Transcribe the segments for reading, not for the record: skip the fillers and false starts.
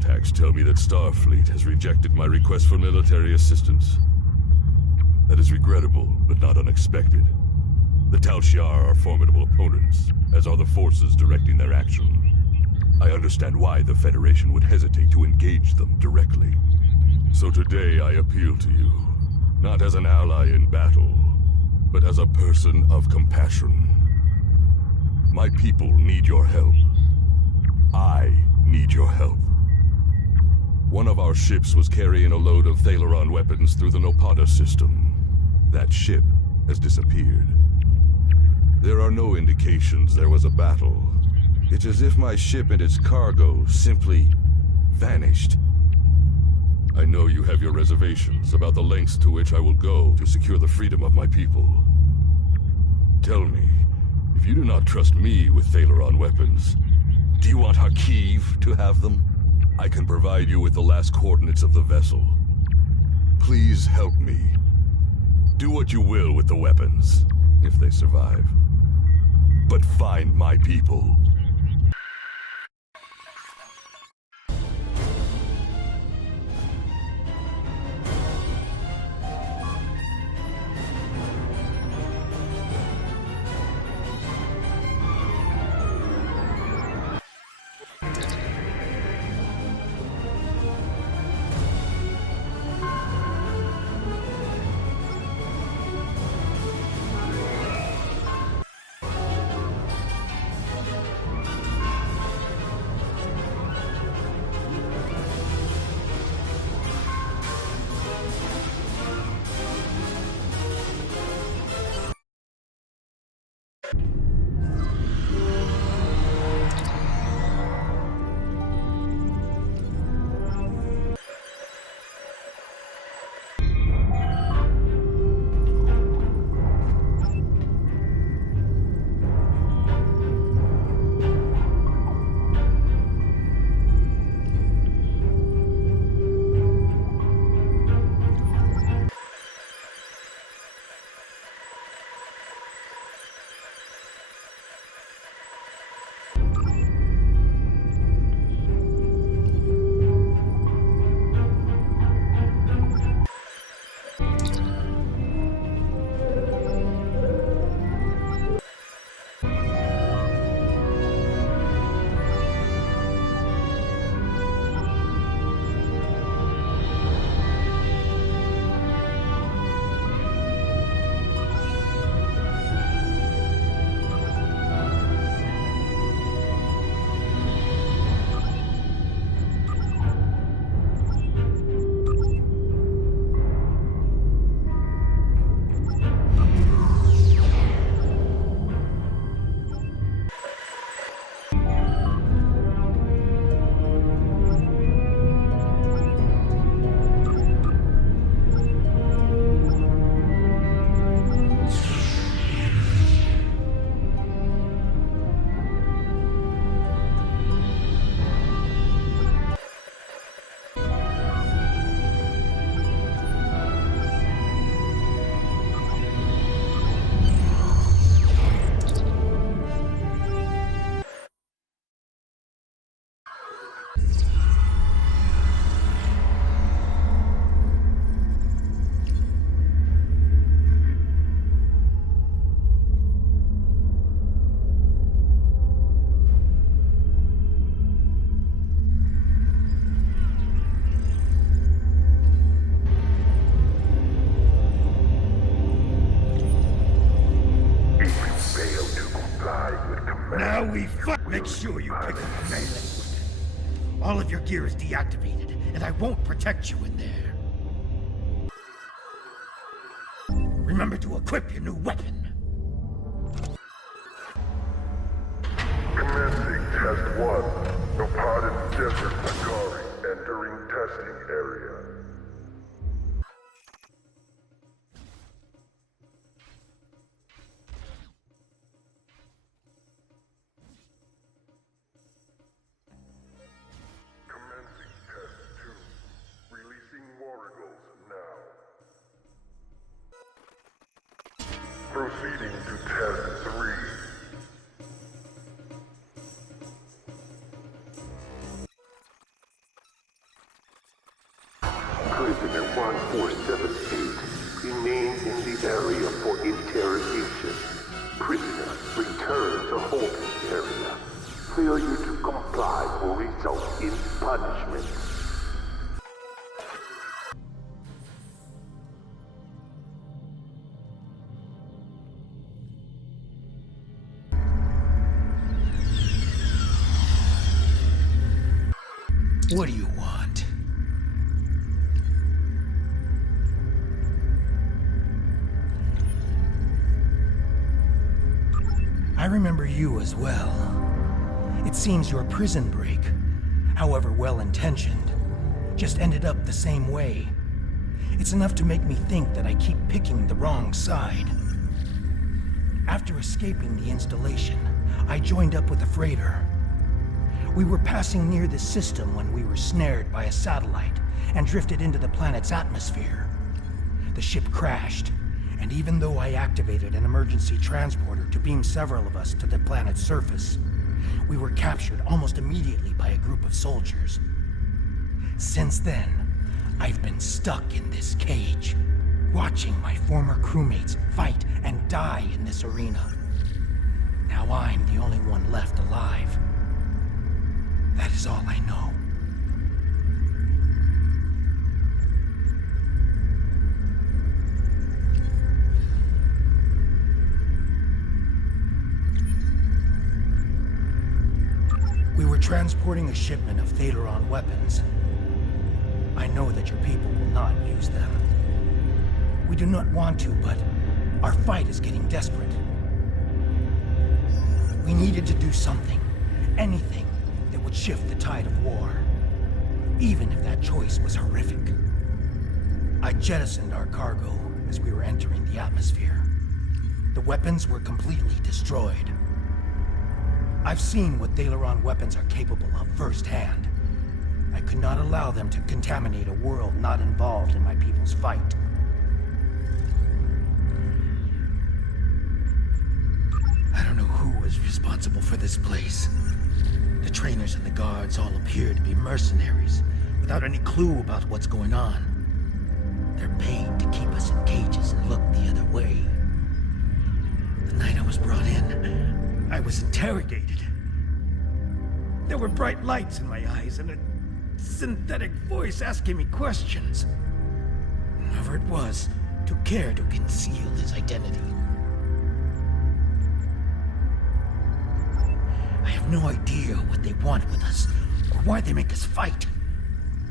contacts tell me that Starfleet has rejected my request for military assistance. That is regrettable, but not unexpected. The Tal Shiar are formidable opponents, as are the forces directing their action. I understand why the Federation would hesitate to engage them directly. So today I appeal to you, not as an ally in battle, but as a person of compassion. My people need your help. I need your help. One of our ships was carrying a load of Thalaron weapons through the Nopada system. That ship has disappeared. There are no indications there was a battle. It's as if my ship and its cargo simply vanished. I know you have your reservations about the lengths to which I will go to secure the freedom of my people. Tell me, if you do not trust me with Thalaron weapons, do you want Hakiv to have them? I can provide you with the last coordinates of the vessel. Please help me. Do what you will with the weapons, if they survive. But find my people. Make sure you pick up the melee. All of your gear is deactivated, and I won't protect you in there. Remember to equip your new weapon. Commencing Test 1. Nopada Desert Sakari entering testing area. Proceeding to Test 3. What do you want? I remember you as well. It seems your prison break, however well-intentioned, just ended up the same way. It's enough to make me think that I keep picking the wrong side. After escaping the installation, I joined up with a freighter. We were passing near the system when we were snared by a satellite and drifted into the planet's atmosphere. The ship crashed, and even though I activated an emergency transporter to beam several of us to the planet's surface, we were captured almost immediately by a group of soldiers. Since then, I've been stuck in this cage, watching my former crewmates fight and die in this arena. Now I'm the only one left alive. That is all I know. We were transporting a shipment of Thaleron weapons. I know that your people will not use them. We do not want to, but our fight is getting desperate. We needed to do something, anything, that would shift the tide of war, even if that choice was horrific. I jettisoned our cargo as we were entering the atmosphere. The weapons were completely destroyed. I've seen what Thaleron weapons are capable of firsthand. I could not allow them to contaminate a world not involved in my people's fight. I don't know who was responsible for this place. The trainers and the guards all appear to be mercenaries, without any clue about what's going on. They're paid to keep us in cages and look the other way. The night I was brought in, I was interrogated. There were bright lights in my eyes and a synthetic voice asking me questions. Whoever it was took care to conceal his identity. I have no idea what they want with us, or why they make us fight.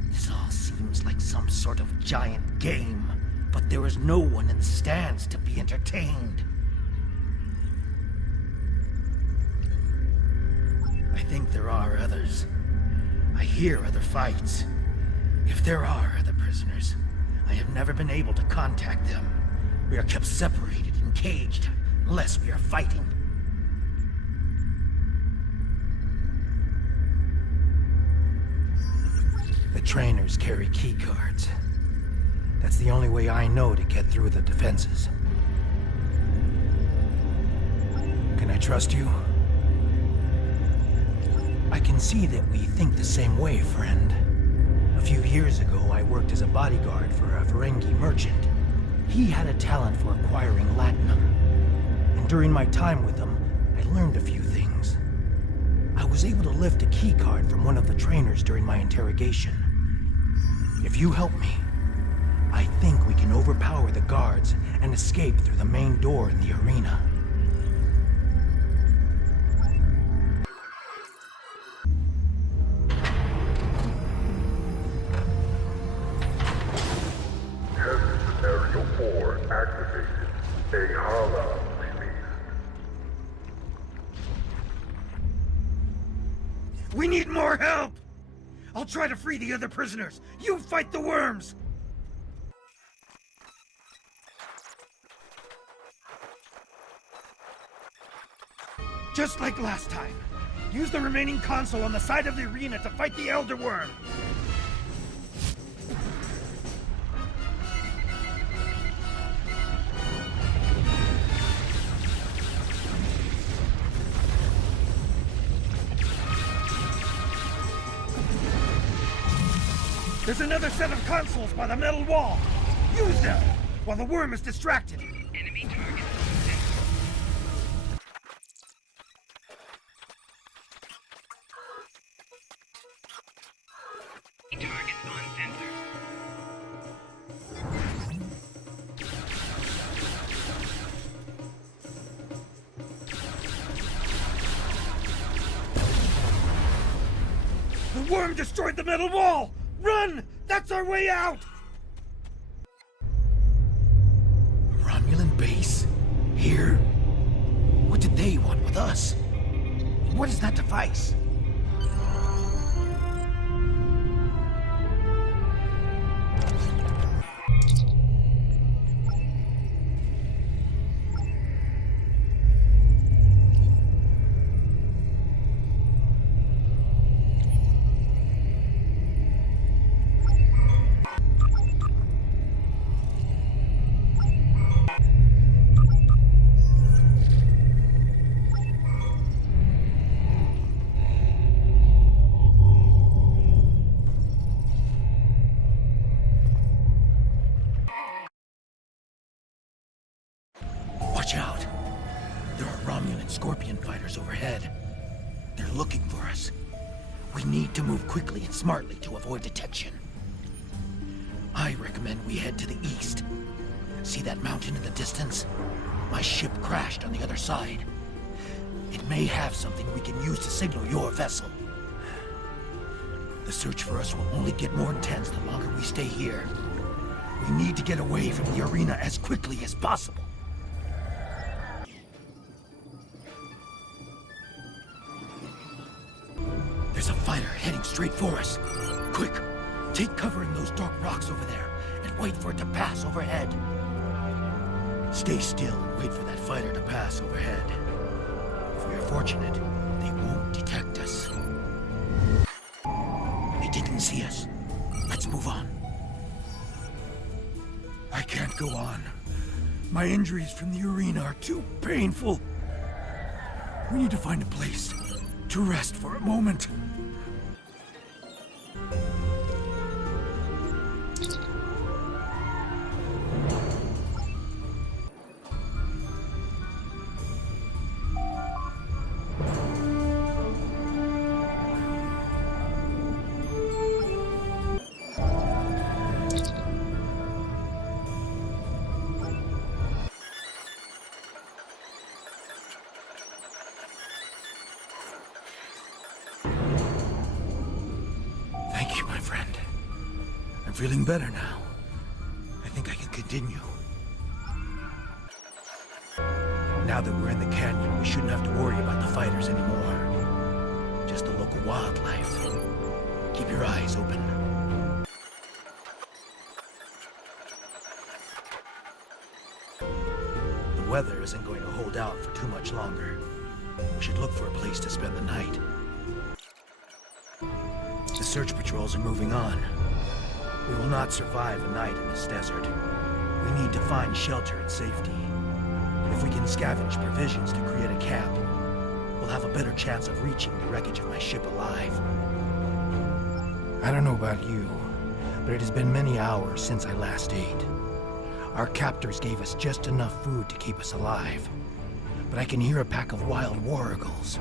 This all seems like some sort of giant game, but there is no one in the stands to be entertained. I think there are others. I hear other fights. If there are other prisoners, I have never been able to contact them. We are kept separated and caged, unless we are fighting. The trainers carry key cards. That's the only way I know to get through the defenses. Can I trust you? I can see that we think the same way, friend. A few years ago, I worked as a bodyguard for a Ferengi merchant. He had a talent for acquiring latinum. And during my time with him, I learned a few things. I was able to lift a key card from one of the trainers during my interrogation. If you help me, I think we can overpower the guards and escape through the main door in the arena. Test Scenario 4 activated. A Hala released. We need more help! I'll try to free the other prisoners. You fight the worms! Just like last time. Use the remaining console on the side of the arena to fight the Elder Worm. There's another set of consoles by the metal wall. Use them while the worm is distracted. Enemy target on sensors. Targets on sensors. The worm destroyed the metal wall! Run! That's our way out! A Romulan base? Here? What did they want with us? And what is that device? Watch out! There are Romulan Scorpion fighters overhead. They're looking for us. We need to move quickly and smartly to avoid detection. I recommend we head to the east. See that mountain in the distance? My ship crashed on the other side. It may have something we can use to signal your vessel. The search for us will only get more intense the longer we stay here. We need to get away from the arena as quickly as possible. There's a fighter heading straight for us. Quick, take cover in those dark rocks over there and wait for it to pass overhead. Stay still and wait for that fighter to pass overhead. If we are fortunate, they won't detect us. They didn't see us. Let's move on. I can't go on. My injuries from the arena are too painful. We need to find a place to rest for a moment. Thank you, my friend. I'm feeling better now. I think I can continue. Now that we're in the canyon, we shouldn't have to worry about the fighters anymore. Just the local wildlife. Keep your eyes open. The weather isn't going to hold out for too much longer. We should look for a place to spend the night. The search patrols are moving on. We will not survive a night in this desert. We need to find shelter and safety. If we can scavenge provisions to create a camp, we'll have a better chance of reaching the wreckage of my ship alive. I don't know about you, but it has been many hours since I last ate. Our captors gave us just enough food to keep us alive, but I can hear a pack of wild war eagles.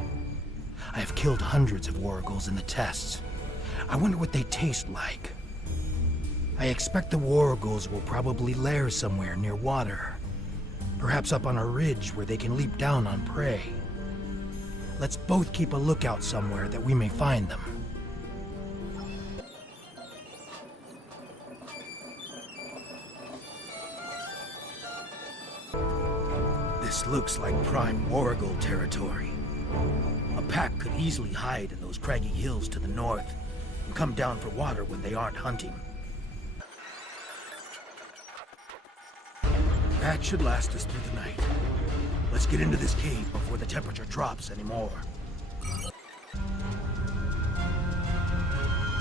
I have killed hundreds of war eagles in the tests. I wonder what they taste like. I expect the war eagles will probably lair somewhere near water. Perhaps up on a ridge where they can leap down on prey. Let's both keep a lookout somewhere that we may find them. This looks like prime war eagle territory. A pack could easily hide in those craggy hills to the north and come down for water when they aren't hunting. That should last us through the night. Let's get into this cave before the temperature drops anymore.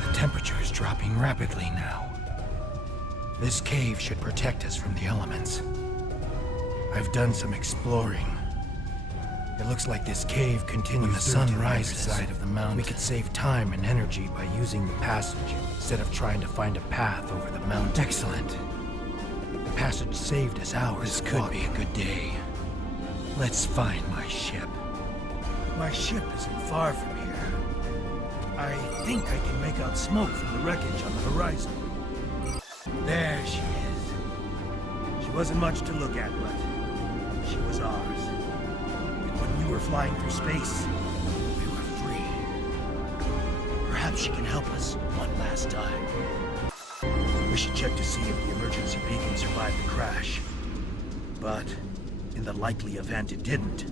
The temperature is dropping rapidly now. This cave should protect us from the elements. I've done some exploring. It looks like this cave continues when the sun rises side of the mountain. We could save time and energy by using the passage instead of trying to find a path over the mountain. Excellent. The passage saved us hours. This could be a good day. Let's find my ship. My ship isn't far from here. I think I can make out smoke from the wreckage on the horizon. There she is. She wasn't much to look at, but she was ours. And when we were flying through space, we were free. Perhaps Perhaps she can help us one last time. We should check to see if the emergency beacon survived the crash. But in the likely event it didn't,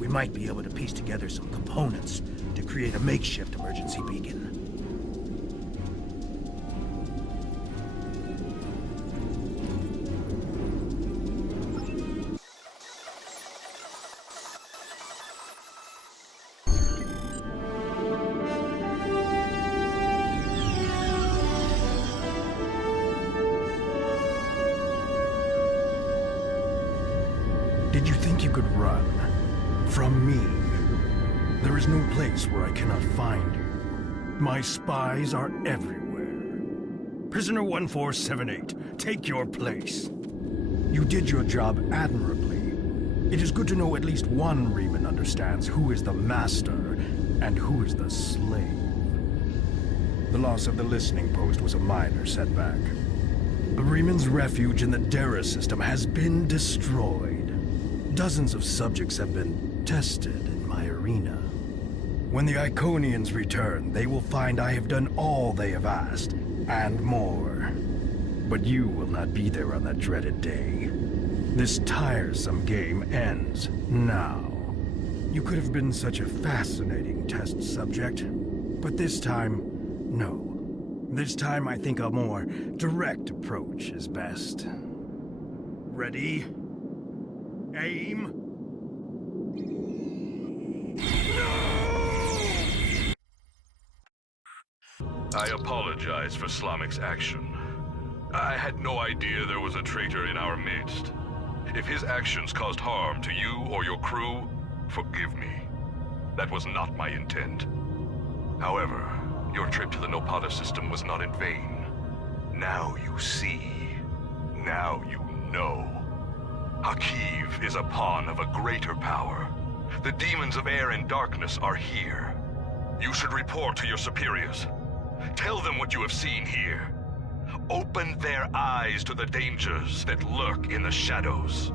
we might be able to piece together some components to create a makeshift emergency beacon. Did you think you could run from me? There is no place where I cannot find you. My spies are everywhere. Prisoner 1478, take your place. You did your job admirably. It is good to know at least one Reman understands who is the master and who is the slave. The loss of the listening post was a minor setback. The Reman's refuge in the Dara system has been destroyed. Dozens of subjects have been tested in my arena. When the Iconians return, they will find I have done all they have asked, and more. But you will not be there on that dreaded day. This tiresome game ends now. You could have been such a fascinating test subject, but this time, no. This time I think a more direct approach is best. Ready? Aim. I apologize for Slamic's action. I had no idea there was a traitor in our midst. If his actions caused harm to you or your crew, forgive me. That was not my intent. However, your trip to the Nopata system was not in vain. Now you see. Now you know. Hakiv is a pawn of a greater power. The demons of air and darkness are here. You should report to your superiors. Tell them what you have seen here. Open their eyes to the dangers that lurk in the shadows.